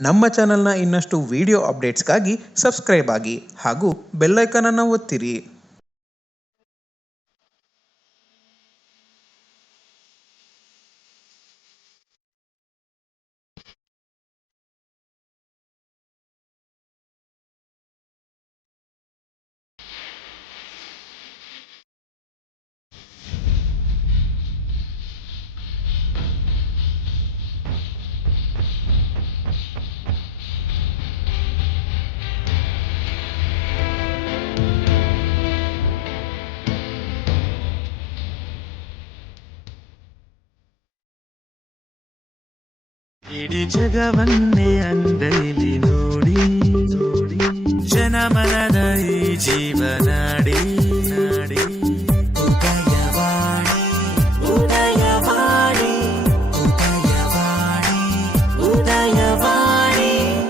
ನಮ್ಮ ಚಾನೆಲ್ನ ಇನ್ನಷ್ಟು ವಿಡಿಯೋ ಅಪ್ಡೇಟ್ಸ್ಗಾಗಿ ಸಬ್ಸ್ಕ್ರೈಬ್ ಆಗಿ ಹಾಗೂ ಬೆಲ್ಲೈಕನನ್ನು ಒತ್ತಿರಿ. ಇಡೀ ಜಗವನ್ನೇ ಅಂಗೈಲಿ ನೋಡಿ ನೋಡಿ ಜನಮನದ ಈ ಜೀವನ